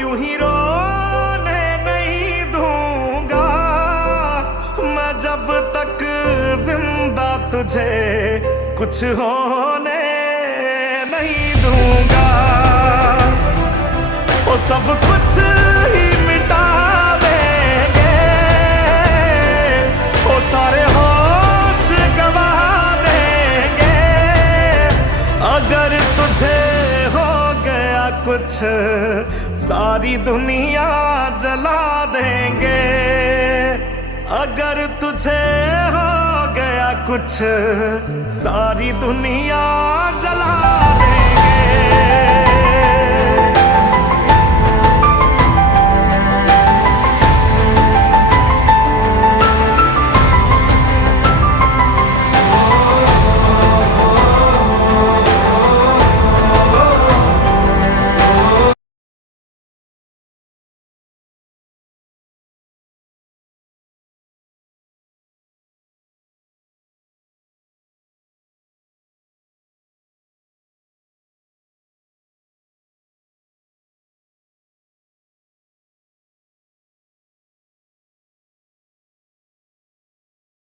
यूं ही रोने नहीं दूंगा मैं जब तक जिंदा, तुझे कुछ होने नहीं दूंगा। वो सब कुछ ही मिटा देंगे, वो सारे होश गवा देंगे। अगर तुझे हो गया कुछ, सारी दुनिया जला देंगे। अगर तुझे हो गया कुछ, सारी दुनिया जला देंगे।